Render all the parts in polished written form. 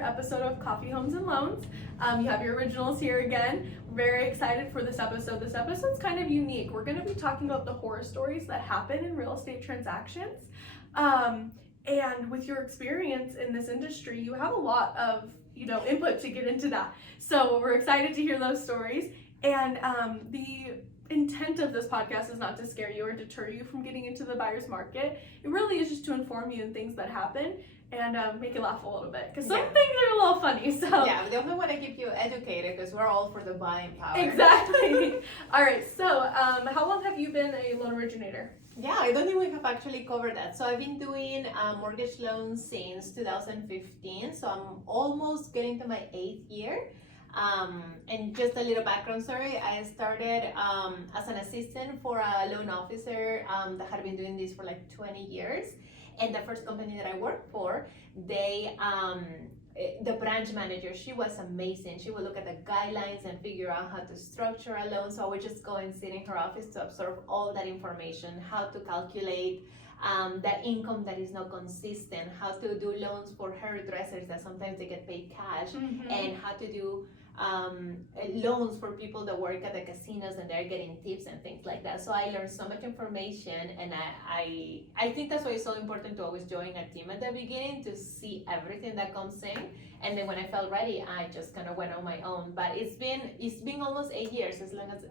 another episode of Coffee, Homes, and Loans. You have your originals here again. Very excited for this episode. This episode's kind of unique. We're going to be talking about the horror stories that happen in real estate transactions. And with your experience in this industry, you have a lot of input to get into that. So we're excited to hear those stories. And the intent of this podcast is not to scare you or deter you from getting into the buyer's market. It really is just to inform you in things that happen and make you laugh a little bit, because some things are a little funny. So yeah, we definitely want to keep you educated because we're all for the buying power. Exactly. All right, so how long have you been a loan originator? Yeah, I don't think we have actually covered that. So I've been doing mortgage loans since 2015, so I'm almost getting to my 8th year. And just a little background story, I started as an assistant for a loan officer that had been doing this for like 20 years. And the first company that I worked for, the branch manager, she was amazing. She would look at the guidelines and figure out how to structure a loan. So I would just go and sit in her office to absorb all that information, how to calculate that income that is not consistent, how to do loans for hairdressers that sometimes they get paid cash, and how to do loans for people that work at the casinos and they're getting tips and things like that. So I learned so much information, and I think that's why it's so important to always join a team at the beginning to see everything that comes in. And then when I felt ready, I just kind of went on my own. But it's been almost 8 years,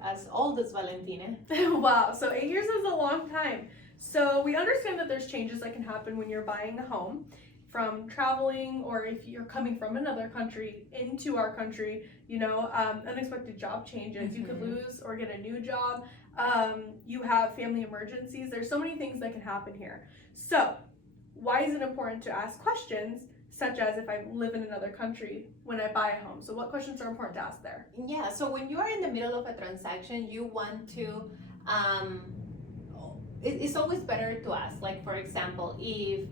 as old as Valentina. Wow, so 8 years is a long time. So we understand that there's changes that can happen when you're buying a home, from traveling, or if you're coming from another country into our country, unexpected job changes. You could lose or get a new job. You have family emergencies. There's so many things that can happen here. So why is it important to ask questions, such as if I live in another country when I buy a home? So what questions are important to ask there? Yeah, so when you are in the middle of a transaction, you want to, it's always better to ask. Like, for example, if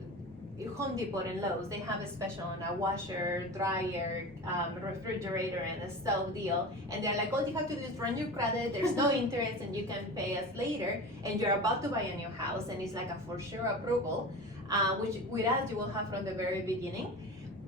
Home Depot and Lowe's, they have a special on a washer, dryer, refrigerator, and a stove deal, and they're like, all you have to do is run your credit, there's no interest, and you can pay us later, and you're about to buy a new house, and it's like a for sure approval, which with us you will have from the very beginning.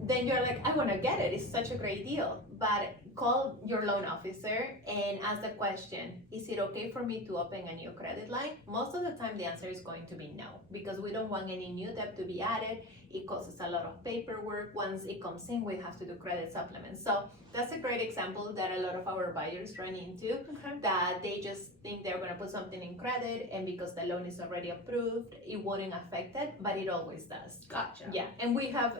Then you're like, I want to get it, it's such a great deal. But call your loan officer and ask the question, is it okay for me to open a new credit line? Most of the time the answer is going to be no, because we don't want any new debt to be added. It causes a lot of paperwork. Once it comes in, we have to do credit supplements. So that's a great example that a lot of our buyers run into, that they just think they're going to put something in credit, and because the loan is already approved, it wouldn't affect it, but it always does. Gotcha. Yeah, and we have,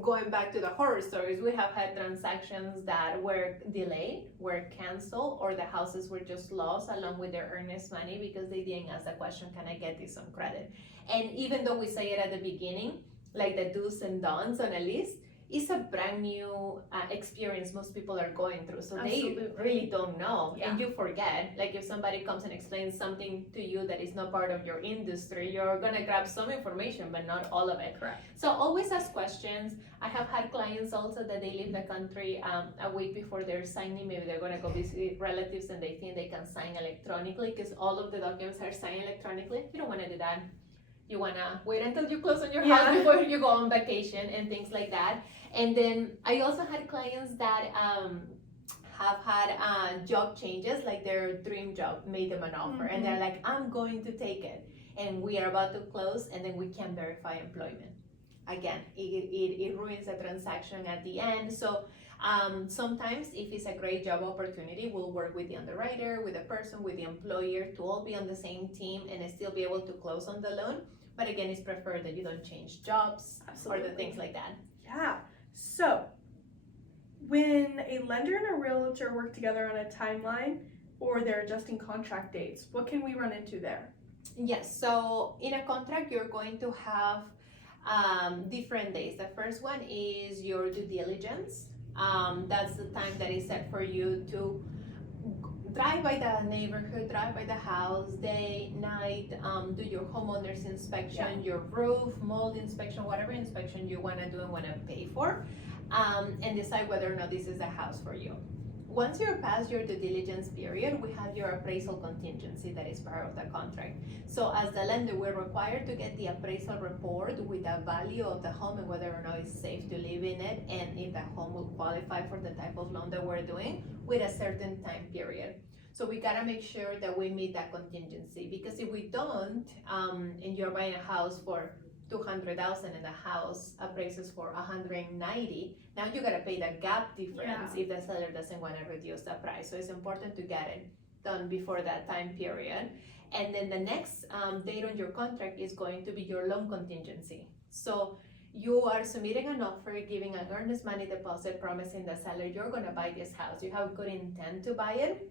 going back to the horror stories, we have had transactions that were delayed, were canceled, or the houses were just lost along with their earnest money because they didn't ask the question, can I get this on credit? And even though we say it at the beginning, like the do's and don'ts on a list, it's a brand new experience most people are going through. So Absolutely. They really don't know, and you forget. Like if somebody comes and explains something to you that is not part of your industry, you're gonna grab some information, but not all of it. Correct. So always ask questions. I have had clients also that they leave the country a week before they're signing. Maybe they're gonna go visit relatives and they think they can sign electronically because all of the documents are signed electronically. You don't wanna do that. You wanna wait until you close on your house before you go on vacation and things like that. And then I also had clients that have had job changes, like their dream job made them an offer, and they're like, I'm going to take it. And we are about to close, and then we can't verify employment. Again, it ruins the transaction at the end. So sometimes if it's a great job opportunity, we'll work with the underwriter, with the person, with the employer to all be on the same team and still be able to close on the loan. But again, it's preferred that you don't change jobs or the things like that. Yeah. So when a lender and a realtor work together on a timeline, or they're adjusting contract dates, what can we run into there? Yes. So in a contract, you're going to have different days. The first one is your due diligence. That's the time that is set for you to drive by the neighborhood, drive by the house, day, night, do your homeowner's inspection, your roof, mold inspection, whatever inspection you want to do and want to pay for, and decide whether or not this is a house for you. once you're past your due diligence period, we have your appraisal contingency that is part of the contract. So as the lender, we're required to get the appraisal report with the value of the home and whether or not it's safe to live in it, and if the home will qualify for the type of loan that we're doing with a certain time period. So we gotta make sure that we meet that contingency, because if we don't, and you're buying a house for 200,000 and the house appraises for 190, now you gotta pay the gap difference if the seller doesn't want to reduce the price. So it's important to get it done before that time period. And then the next date on your contract is going to be your loan contingency. So you are submitting an offer, giving an earnest money deposit, promising the seller you're gonna buy this house. You have good intent to buy it,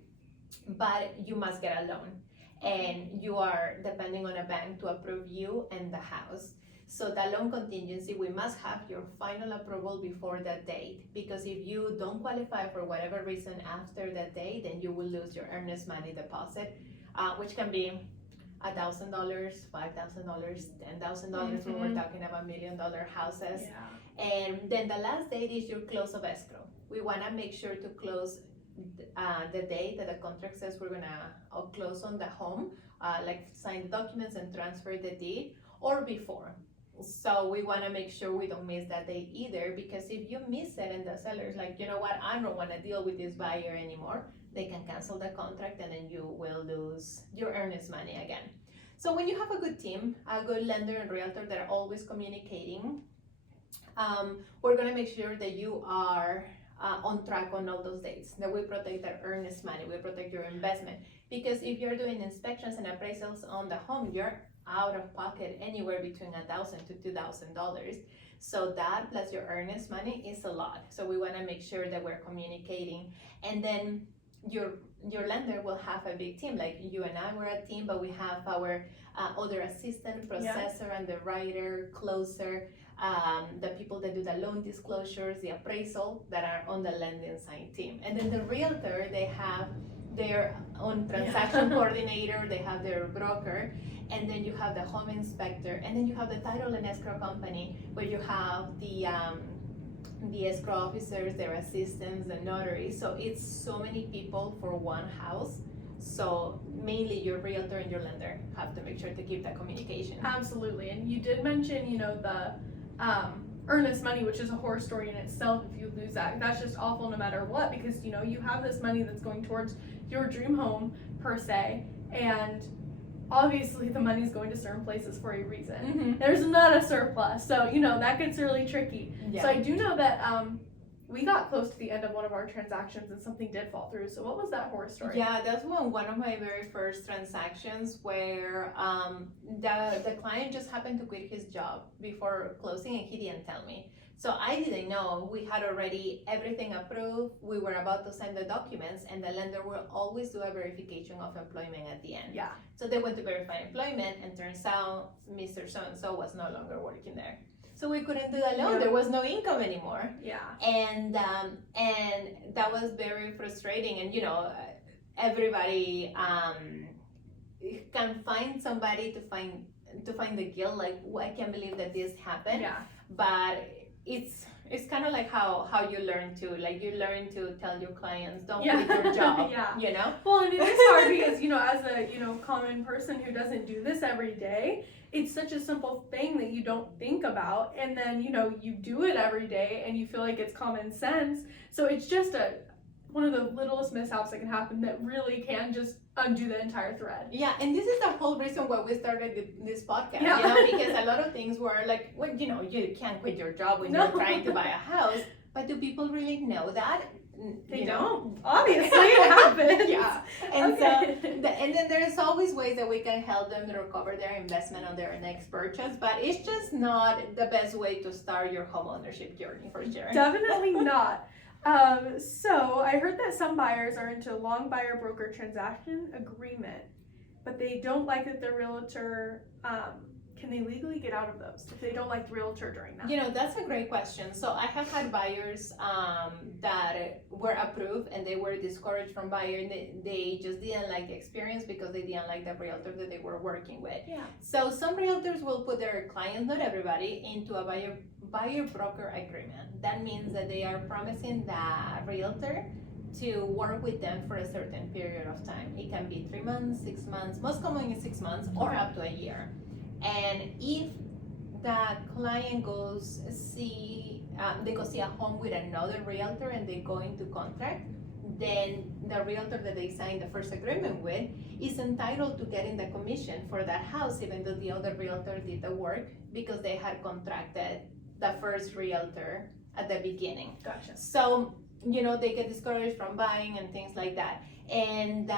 but you must get a loan. And you are depending on a bank to approve you and the house. So the loan contingency, we must have your final approval before that date, because if you don't qualify for whatever reason after that date, then you will lose your earnest money deposit, which can be $1,000, $5,000, $10,000 when we're talking about $1 million houses. And then the last date is your close of escrow. We wanna make sure to close the date that the contract says we're gonna close on the home, like sign the documents and transfer the deed, or before. So we want to make sure we don't miss that date either, because if you miss it and the seller's like, you know what, I don't want to deal with this buyer anymore, they can cancel the contract and then you will lose your earnest money again. So when you have a good team, a good lender and realtor that are always communicating, we're going to make sure that you are on track on all those dates, that we protect the earnest money, we protect your investment. Because if you're doing inspections and appraisals on the home, you're out of pocket anywhere between $1,000 to $2,000. So that plus your earnest money is a lot. So we want to make sure that we're communicating. And then your lender will have a big team. Like you and I were a team, but we have our other assistant, processor, underwriter, closer, the people that do the loan disclosures, the appraisal, that are on the lending side team. And then the realtor, they have their own transaction coordinator, they have their broker, and then you have the home inspector, and then you have the title and escrow company, where you have the escrow officers, their assistants, the notary. So it's so many people for one house. So mainly your realtor and your lender have to make sure to keep that communication. Absolutely. And you did mention, the earnest money, which is a horror story in itself. If you lose that, that's just awful no matter what, because you have this money that's going towards your dream home per se, and obviously the money's going to certain places for a reason. There's not a surplus, so that gets really tricky. So I do know that we got close to the end of one of our transactions and something did fall through. So what was that horror story? Yeah, that's one of my very first transactions, where the client just happened to quit his job before closing and he didn't tell me. So I didn't know. We had already everything approved. We were about to sign the documents, and the lender will always do a verification of employment at the end. Yeah. So they went to verify employment, and turns out Mr. So-and-so was no longer working there. So we couldn't do the loan. Yeah. There was no income anymore. Yeah. And that was very frustrating. And everybody can find somebody to find the guilt. Like, I can't believe that this happened. Yeah. But it's kind of like how you learn to tell your clients, don't Yeah. quit your job. Yeah. Well, and it is hard because as a common person who doesn't do this every day, it's such a simple thing that you don't think about, and then you do it every day and you feel like it's common sense. So it's just one of the littlest mishaps that can happen that really can just undo the entire thread. Yeah, and this is the whole reason why we started this podcast. Yeah. Because a lot of things were like, well, you can't quit your job when you're trying to buy a house. But do people really know that? They don't. Obviously, it happens. Yeah. And Okay. and then there's always ways that we can help them to recover their investment on their next purchase, but it's just not the best way to start your home ownership journey, for sure. Definitely not. So I heard that some buyers are into long buyer broker transaction agreement, but they don't like that the realtor, can they legally get out of those if they don't like the realtor during that? That's a great question. So I have had buyers that were approved and they were discouraged from buying. They just didn't like the experience because they didn't like the realtor that they were working with. Yeah. So some realtors will put their clients, not everybody, into a buyer broker agreement. That means that they are promising the realtor to work with them for a certain period of time. It can be 3 months, 6 months, most common is 6 months or up to a year. And if the client goes see, they go see a home with another realtor and they go into contract, then the realtor that they signed the first agreement with is entitled to getting the commission for that house, even though the other realtor did the work because they had contracted the first realtor at the beginning. Gotcha. So, you know, they get discouraged from buying and things like that. And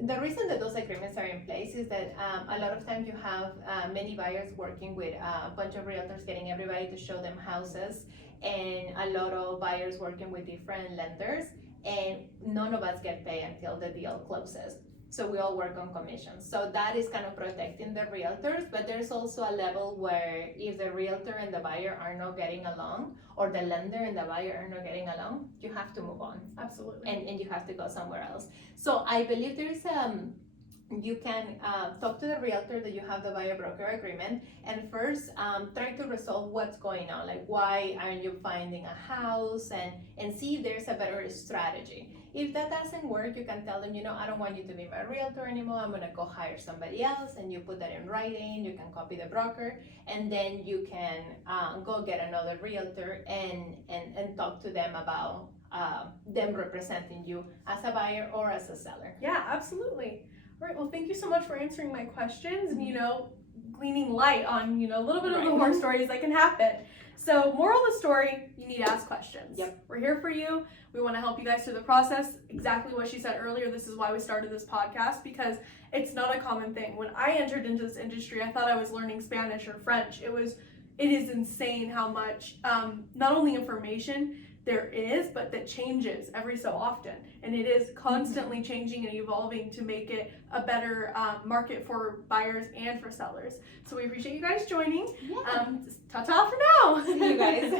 the reason that those agreements are in place is that a lot of times you have many buyers working with a bunch of realtors, getting everybody to show them houses, and a lot of buyers working with different lenders, and none of us get paid until the deal closes. So we all work on commissions. So that is kind of protecting the realtors, but there's also a level where if the realtor and the buyer are not getting along, or the lender and the buyer are not getting along, you have to move on. Absolutely. And you have to go somewhere else. So I believe there's you can talk to the realtor that you have the buyer broker agreement, and first try to resolve what's going on, like why aren't you finding a house, and see if there's a better strategy. If that doesn't work, you can tell them, you know, I don't want you to be my realtor anymore, I'm gonna go hire somebody else, and you put that in writing, you can copy the broker, and then you can go get another realtor and talk to them about them representing you as a buyer or as a seller. Yeah, absolutely. All right, well, thank you so much for answering my questions and, you know, gleaning light on, you know, a little bit of the horror stories that can happen. So, moral of the story, you need to ask questions. Yep. We're here for you. We want to help you guys through the process. Exactly what she said earlier, this is why we started this podcast, because it's not a common thing. When I entered into this industry, I thought I was learning Spanish or French. It is insane how much, not only information there is, but that changes every so often. And it is constantly changing and evolving to make it a better market for buyers and for sellers. So we appreciate you guys joining. Yeah. Ta-ta for now. See you guys.